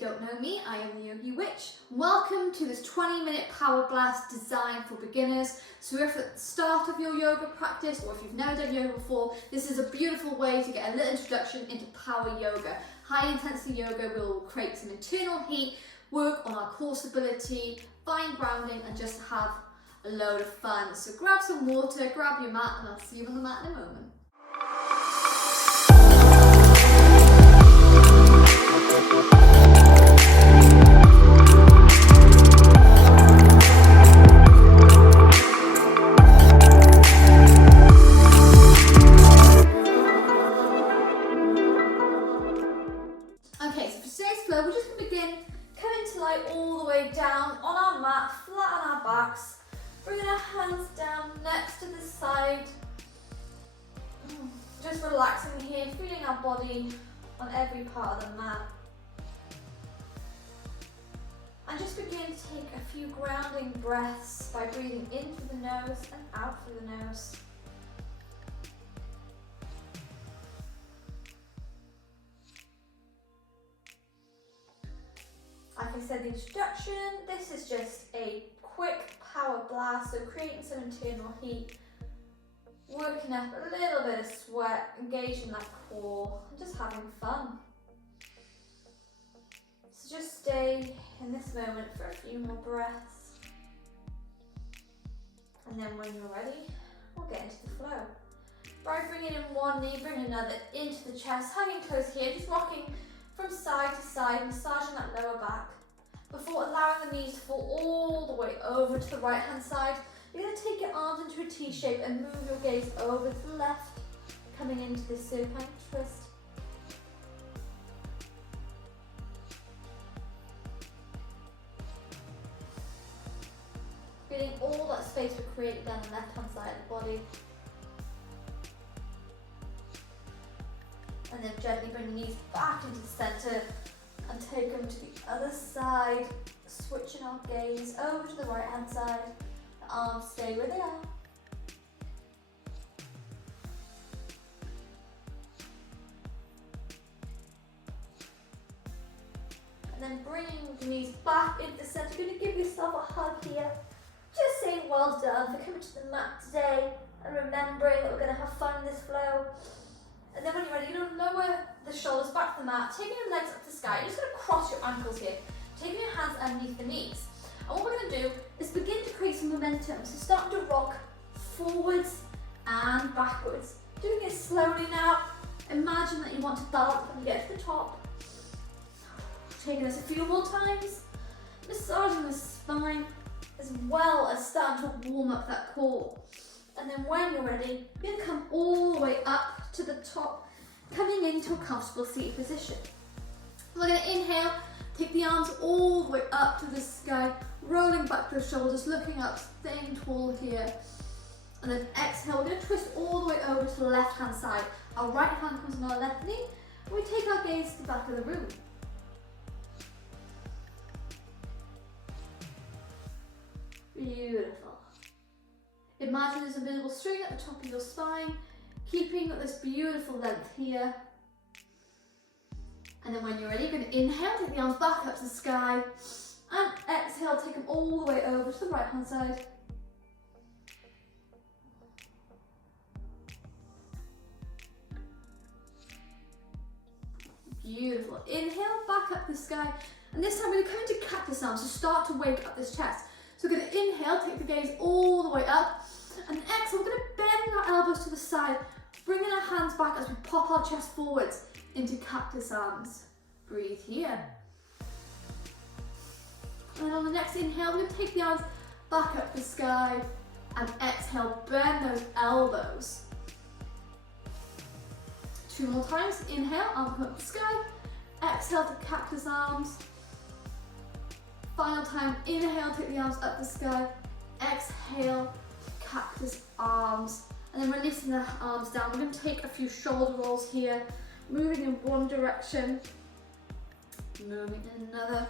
you don't know me, I am the Yogi Witch. Welcome to this 20-minute power blast designed for beginners. So if at the start of your yoga practice, or if you've never done yoga before, this is a beautiful way to get a little introduction into power yoga. High intensity yoga will create some internal heat, work on our core stability, find grounding, and just have a load of fun. So grab some water, grab your mat, and I'll see you on the mat in a moment. Okay, so for today's flow, we're just going to begin coming to lie all the way down on our mat, flat on our backs, bringing our hands down next to the side, just relaxing here, feeling our body on every part of the mat. And just begin to take a few grounding breaths by breathing in through the nose and out through the nose. Like I said in the introduction, this is just a quick power blast, so creating some internal heat, working up a little bit of sweat, engaging that core, and just having fun. So just stay in this moment for a few more breaths. And then when you're ready, we'll get into the flow. By bringing in one knee, bring another into the chest, hugging toes here, just rocking from side to side, massaging that lower back, before allowing the knees to fall all the way over to the right hand side. You're going to take your arms into a T shape and move your gaze over to the left, coming into this serpentine twist. Feeling all that space we created down the left hand side of the body. And then gently bring the knees back into the center and take them to the other side, switching our gaze over to the right hand side. The arms stay where they are. And then bringing the knees back into the center. You're going to give yourself a hug here. Just saying well done for coming to the mat today and remembering that we're going to have fun in this flow. And then when you're ready, you're going to lower the shoulders back to the mat, taking your legs up to the sky. You're just going to cross your ankles here, taking your hands underneath the knees. And what we're going to do is begin to create some momentum. So start to rock forwards and backwards. Doing it slowly now. Imagine that you want to balance and get to the top. Taking this a few more times. Massaging the spine as well as starting to warm up that core. And then when you're ready, you're going to come all the way up to the top, coming into a comfortable seated position. We're going to inhale, take the arms all the way up to the sky, rolling back the shoulders, looking up, staying tall here. And then exhale, we're going to twist all the way over to the left hand side. Our right hand comes on our left knee, and we take our gaze to the back of the room. Beautiful. Imagine there's a invisible string at the top of your spine, keeping this beautiful length here. And then when you're ready, you're going to inhale, take the arms back up to the sky, and exhale, take them all the way over to the right hand side. Beautiful. Inhale, back up the sky, and this time we're going to come into cactus arms to start to wake up this chest. So we're going to inhale, take the gaze all the way up, and exhale, we're going to bend our elbows to the side, bringing our hands back as we pop our chest forwards into cactus arms. Breathe here. And then on the next inhale, we're going to take the arms back up the sky, and exhale, bend those elbows. 2 more times. Inhale, arms come up the sky, exhale to cactus arms. Final time, inhale, take the arms up the sky, exhale, cactus arms, and then releasing the arms down. We're going to take a few shoulder rolls here, moving in one direction, moving in another.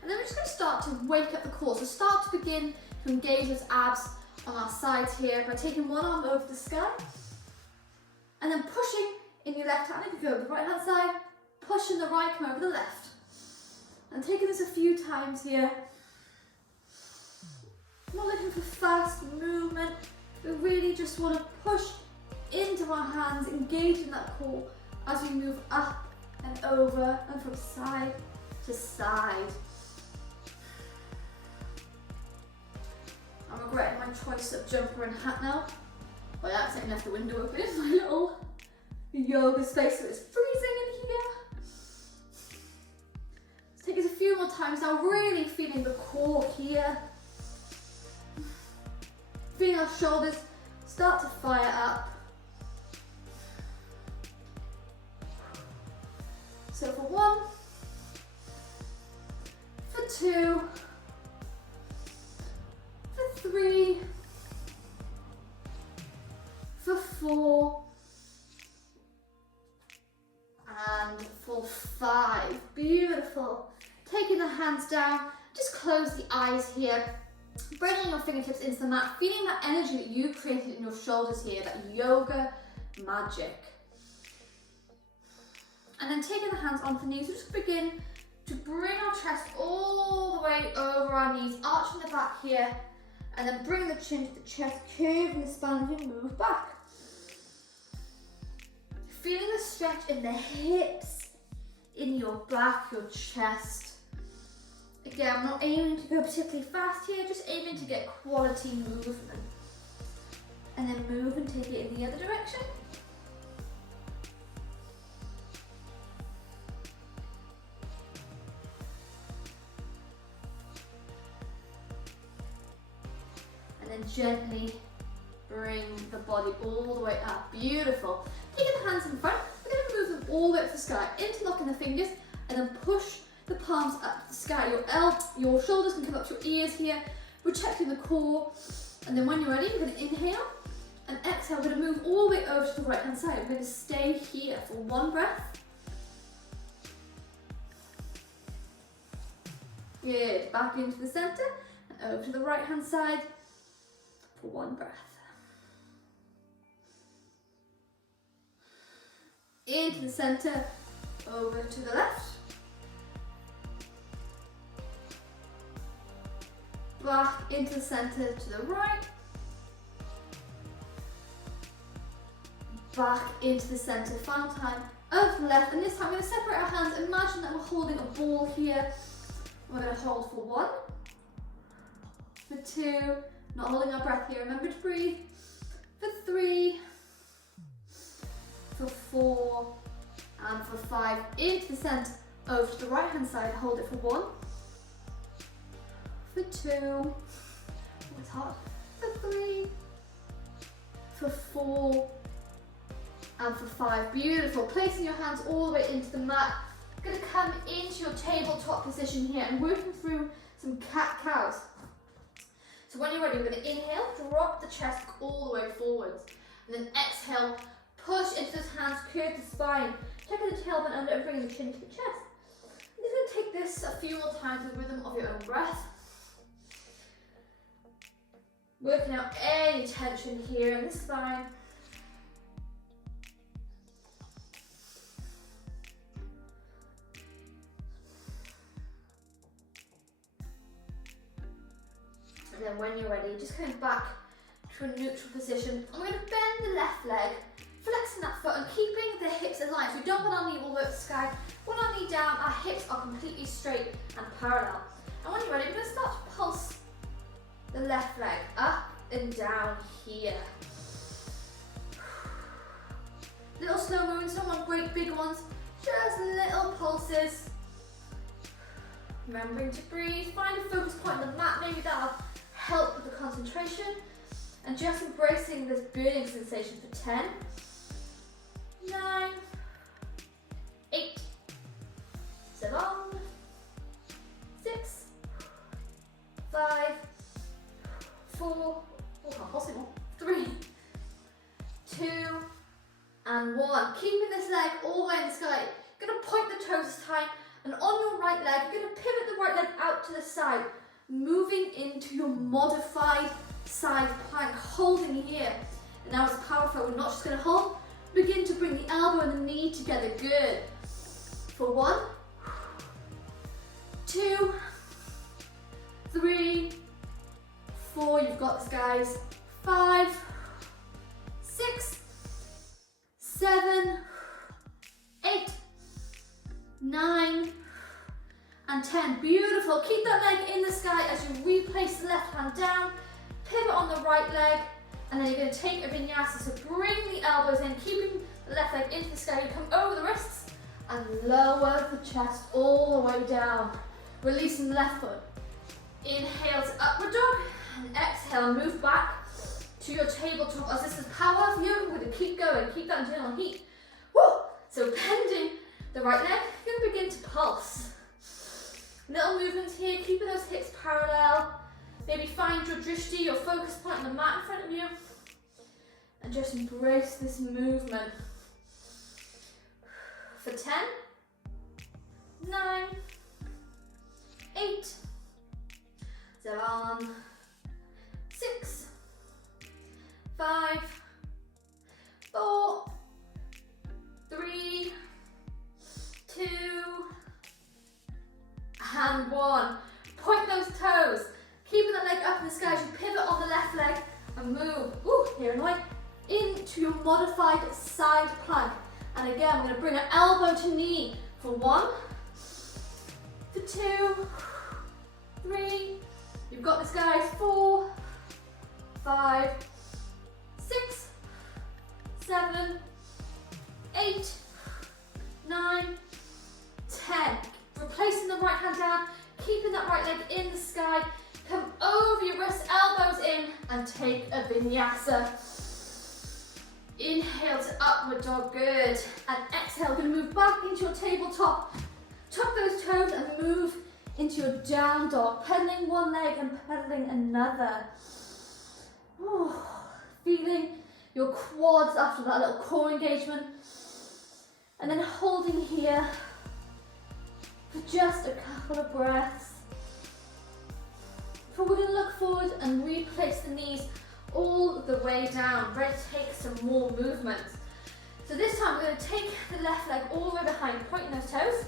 And then we're just going to start to wake up the core. So start to begin to engage those abs on our sides here by taking one arm over the sky, and then pushing in your left hand, if you go to the right hand side, pushing the right, come over the left. And taking this a few times here. Not looking for fast movement, we really just want to push into our hands, engaging that core as we move up and over and from side to side. I'm regretting my choice of jumper and hat now. I accidentally left the window open in my little yoga space, so it's freezing in here. Let's take it a few more times now, really feeling the core here. Feeling our shoulders start to fire up. So for 1, for 2, for 3, for 4, and for 5. Beautiful. Taking the hands down, just close the eyes here. Bringing your fingertips into the mat, feeling that energy that you created in your shoulders here, that yoga magic. And then taking the hands onto the knees, we just begin to bring our chest all the way over our knees, arching the back here, and then bring the chin to the chest, curving the spine as we move back. Feeling the stretch in the hips, in your back, your chest. Again, I'm not aiming to go particularly fast here, just aiming to get quality movement. And then move and take it in the other direction. And then gently bring the body all the way up. Beautiful. Taking the hands in front, we're going to move them all the way up to the sky, interlocking the fingers, and then push the palms up to the sky. Your shoulders can come up to your ears here, protecting the core. And then when you're ready, we're going to inhale and exhale. We're going to move all the way over to the right hand side. We're going to stay here for 1 breath. Good. Back into the center and over to the right hand side for 1 breath. Into the center, over to the left. Back into the center to the right. Back into the center. Final time, over to the left. And this time we're going to separate our hands. Imagine that we're holding a ball here. We're going to hold for 1, for 2, not holding our breath here. Remember to breathe. For 3, for 4, and for 5. Into the center, over to the right hand side. Hold it for 1. For 2, it's hard, for 3, for 4, and for 5. Beautiful. Placing your hands all the way into the mat. Going to come into your tabletop position here and working through some cat-cows. So when you're ready, we're going to inhale, drop the chest all the way forwards, and then exhale, push into those hands, curve the spine, checking the tailbone under and bringing the chin to the chest. I'm just going to take this a few more times with the rhythm of your own breath. Working out any tension here in the spine. And then when you're ready, just coming back to a neutral position. I'm going to bend the left leg, flexing that foot and keeping the hips aligned. So we don't put our knee all the way up to the sky. When our knee down, our hips are completely straight and parallel. And when you're ready, we're going to start to pulse the left leg up and down here. Little slow movements, don't want great big ones, just little pulses. Remembering to breathe, find a focus point on the mat, maybe that'll help with the concentration. And just embracing this burning sensation for 10, 9, 8, 7, 6, 5, 4, can't pulse anymore, 3, 2, and 1. Keeping this leg all the way in the sky. You're going to point the toes this time, and on your right leg, you're going to pivot the right leg out to the side, moving into your modified side plank, holding here. And now it's powerful. We're not just going to hold, Begin to bring the elbow and the knee together. Good. For 1, 2, 3, 4. You've got this, guys. 5, 6, 7, 8, 9, and 10. Beautiful. Keep that leg in the sky as you replace the left hand down, pivot on the right leg, and then you're going to take a vinyasa. So bring the elbows in, keeping the left leg into the sky. You come over the wrists and lower the chest all the way down. Releasing the left foot. Inhale to upward dog, and exhale, move back to your tabletop. As this is power for you, we're going to keep going, keep that internal heat. Woo! So bending the right leg, you're going to begin to pulse. Little movements here, keeping those hips parallel. Maybe find your drishti, your focus point on the mat in front of you. And just embrace this movement. For 10, 9, 8, 7, 6, 5, 4, 3, 2, and 1. Point those toes. Keeping that leg up in the sky as you pivot on the left leg and move, here and away, into your modified side plank. And again, we're going to bring our elbow to knee for 1, for 2, 3, you've got this, guys, 4, 5, 6, 7, 8, 9, 10. Replacing the right hand down, keeping that right leg in the sky. Come over your wrists, elbows in, and take a vinyasa. Inhale to upward dog, good. And exhale, we're going to move back into your tabletop. Tuck those toes and move into your down dog, pedaling one leg and pedaling another. Feeling your quads after that little core engagement. And then holding here for just a couple of breaths. But we're going to look forward and replace the knees all the way down, ready to take some more movement. So this time we're going to take the left leg all the way behind, pointing those toes.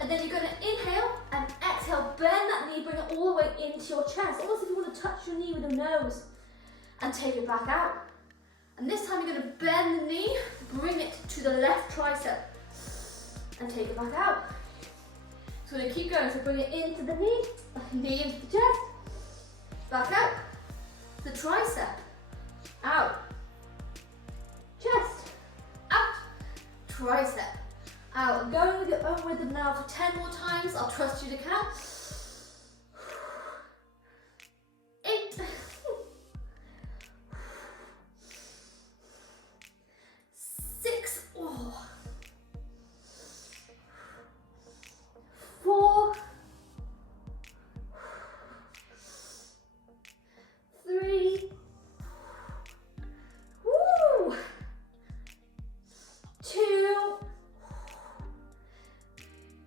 And then you're going to inhale and exhale, bend that knee, bring it all the way into your chest, almost if you want to touch your knee with your nose. And take it back out. And this time you're going to bend the knee, bring it to the left tricep, and take it back out. So we're going to keep going, so bring it into the knee into the chest, back out, the tricep, out, chest, out, tricep, out. And going with your own rhythm now for 10 more times. I'll trust you to count. 8, 6, 4, 3, 2,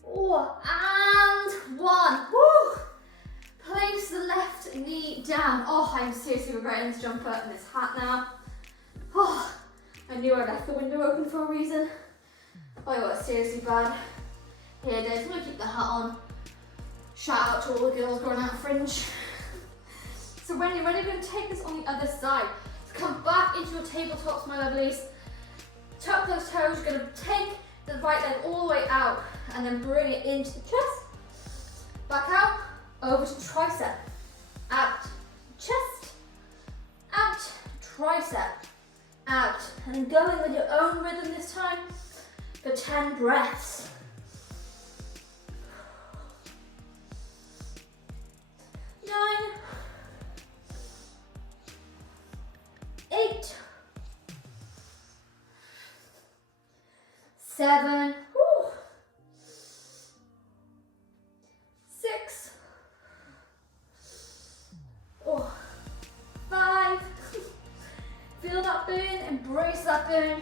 and 1. Place the left knee down. I'm seriously regretting this jumper and this hat now. I knew I left the window open for a reason. It was seriously bad. Here it is. I'm going to keep the hat on. Shout out to all the girls growing out fringe. So when you're ready, we're going to take this on the other side. So come back into your tabletops, my lovelies. Tuck those toes. You're going to take the right leg all the way out and then bring it into the chest. Back out, over to tricep. Out, chest, out, tricep, out. And then going with your own rhythm this time for 10 breaths. 9, 8, 7, 6, 5, feel that burn, embrace that burn,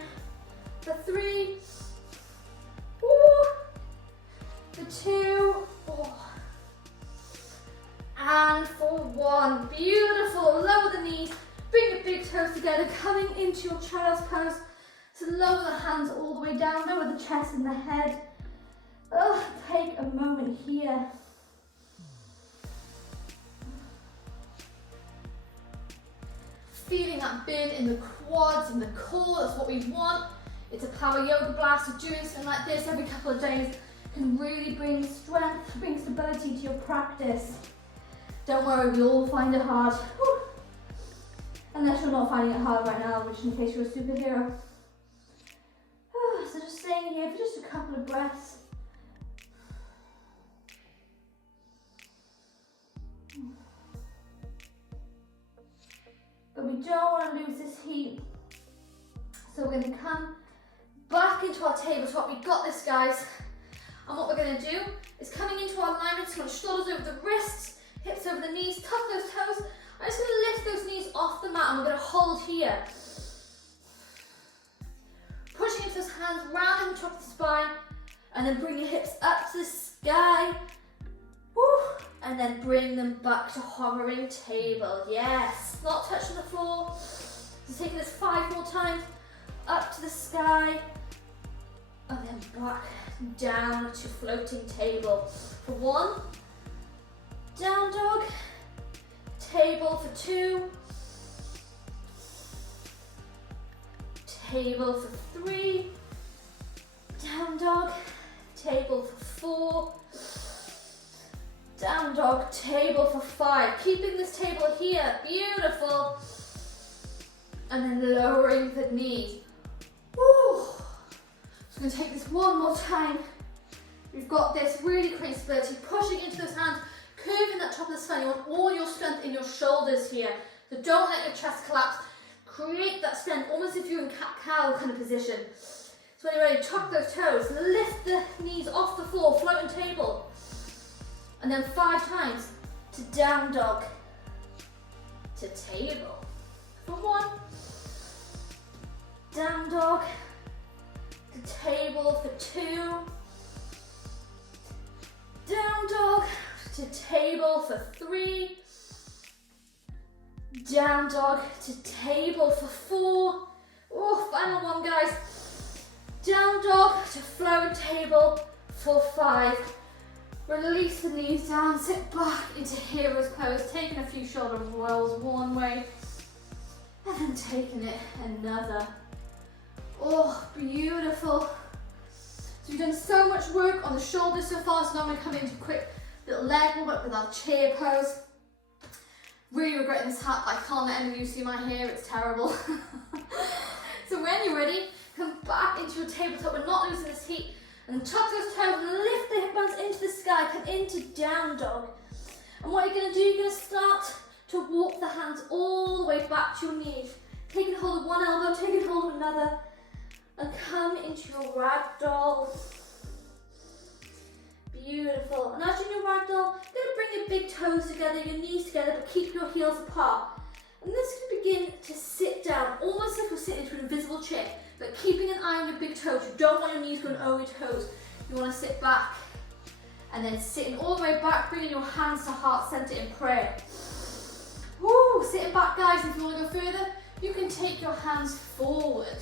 for 3, 4, for 2, and for 1. Beautiful. Lower the knees, bring your big toes together, coming into your child's pose So lower the hands all the way down, lower the chest and the head. Take a moment here. Feeling that bend in the quads and the core, that's what we want. It's a power yoga blast, so doing something like this every couple of days can really bring strength, bring stability to your practice. Don't worry, we all find it hard. Whew. Unless you're not finding it hard right now, which in case you're a superhero. So just staying here for just a couple of breaths. But we don't want to lose this heat. So we're going to come back into our tabletop. We've got this, guys. And what we're going to do is coming into our alignment, so shoulders over the wrists, hips over the knees, tuck those toes. I'm just going to lift those knees off the mat and we're going to hold here. Pushing into those hands, rounding the top of the spine, and then bring your hips up to the sky. Woo. And then bring them back to hovering table. Yes, not touching the floor. So taking this 5 more times, up to the sky, and then back down to floating table. For 1, down dog, table for 2, table for 3, down dog, table for 4, down dog, table for 5. Keeping this table here, beautiful. And then lowering the knees. Woo. So I'm going to take this one more time. We've got this, really creating stability, pushing into those hands, curving that top of the spine. You want all your strength in your shoulders here. So don't let your chest collapse. Create that strength, almost if you're in cat-cow kind of position. So when you're ready, tuck those toes, lift the knees off the floor, floating table. And then 5 times to down dog, to table. For 1, down dog, to table for 2, down dog, to table for 3, down dog, to table for 4. Oh, final one, guys. Down dog to floating table for 5. Release the knees down, sit back into hero's pose, taking a few shoulder rolls one way, and then taking it another. Oh, beautiful. So we've done so much work on the shoulders so far, so now I'm going to come into a quick little leg work with our chair pose. Really regretting this hat, but I can't let any of you see my hair, it's terrible. So when you're ready, come back into your tabletop. We're not losing this heat. And tuck those toes and lift the hip bones into the sky, come into down dog. And what you're going to do, you're going to start to walk the hands all the way back to your knees. Taking hold of one elbow, taking hold of another, and come into your ragdoll. Beautiful. And as you're in your ragdoll, you're going to bring your big toes together, your knees together, but keep your heels apart. And this can begin to sit down, almost like we're sitting into an invisible chair. But keeping an eye on your big toes. You don't want your knees going over your toes. You want to sit back. And then sitting all the way back, bringing your hands to heart center in prayer. Woo! Sitting back, guys, if you want to go further, you can take your hands forward.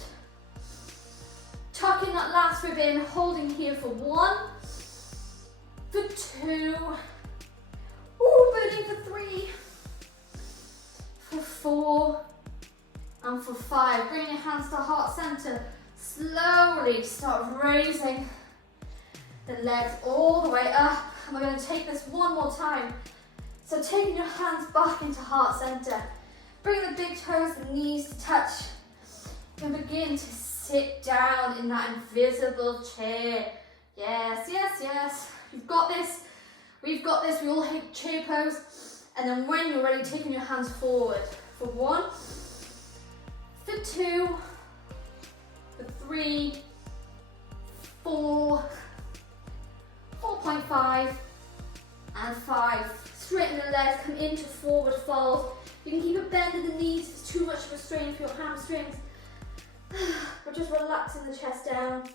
Tucking that last rib in, holding here for 1, for 2, bending for 3, for 4, and for 5. Bring your hands to heart center. Slowly start raising the legs all the way up. And we're going to take this one more time. So taking your hands back into heart center. Bring the big toes, the knees to touch. And begin to sit down in that invisible chair. Yes, yes, yes. You've got this. We've got this. We all hate chair pose. And then when you're ready, taking your hands forward. For 1, for 2, for 3, 4, 4.5, and 5. Straighten the legs, come into forward fold. You can keep a bend in the knees if it's too much of a strain for your hamstrings. But just relaxing the chest down.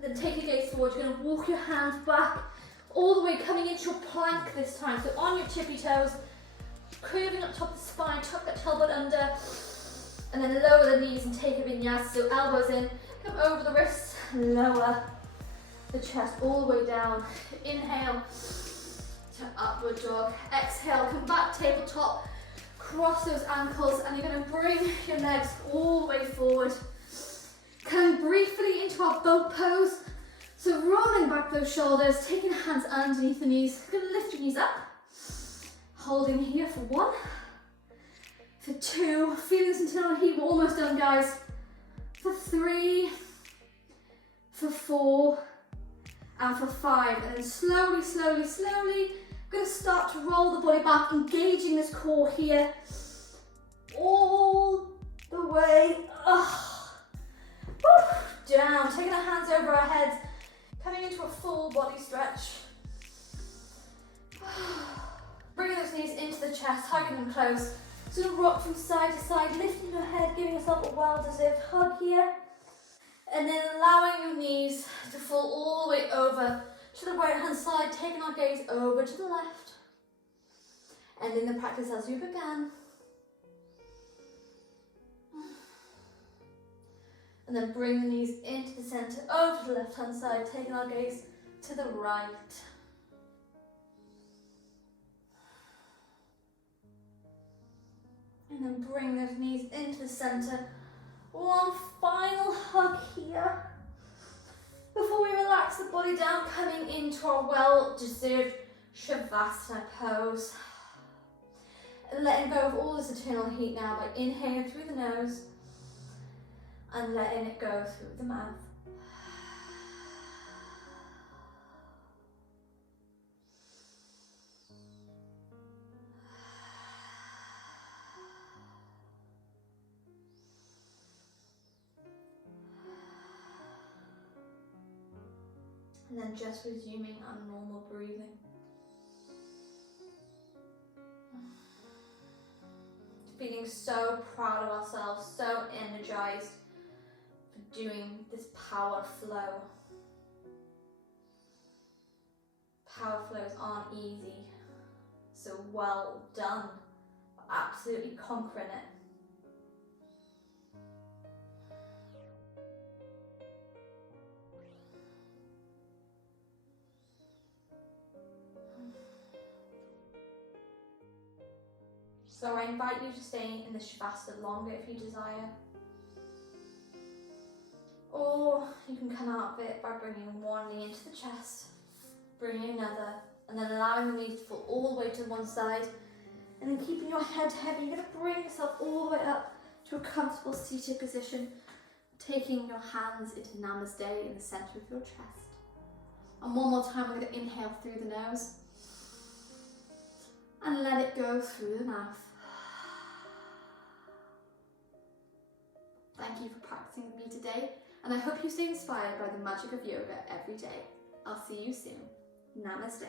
Then take your gaze forward. You're going to walk your hands back all the way, coming into your plank this time. So on your tippy toes, curving up top of the spine, tuck that tailbone under. And then lower the knees and take a vinyasa. So elbows in, come over the wrists, lower the chest all the way down. Inhale to upward dog. Exhale, come back tabletop. Cross those ankles and you're going to bring your legs all the way forward. Coming briefly into our boat pose. So rolling back those shoulders, taking the hands underneath the knees. You're going to lift your knees up. Holding here for 1. For 2, feeling this internal heat, we're almost done guys. For 3, for 4, and for 5. And then slowly, slowly, slowly, we're going to start to roll the body back, engaging this core here. All the way down, taking our hands over our heads, coming into a full body stretch. Bringing those knees into the chest, hugging them close. So rock from side to side, lifting your head, giving yourself a well-deserved hug here. And then allowing your knees to fall all the way over to the right hand side, taking our gaze over to the left. Ending the practice as we began. And then bring the knees into the center, over to the left hand side, taking our gaze to the right. And then bring those knees into the center. One final hug here. Before we relax the body down, coming into our well-deserved Shavasana pose. And letting go of all this internal heat now by inhaling through the nose and letting it go through the mouth. And then just resuming our normal breathing. Feeling so proud of ourselves, so energized for doing this power flow. Power flows aren't easy, so well done for absolutely conquering it. So I invite you to stay in the Shavasana longer if you desire. Or you can come out of it by bringing one knee into the chest, bringing another, and then allowing the knees to fall all the way to one side. And then keeping your head heavy, you're going to bring yourself all the way up to a comfortable seated position, taking your hands into Namaste in the center of your chest. And one more time, we're going to inhale through the nose and let it go through the mouth. Thank you for practicing with me today, and I hope you stay inspired by the magic of yoga every day. I'll see you soon. Namaste.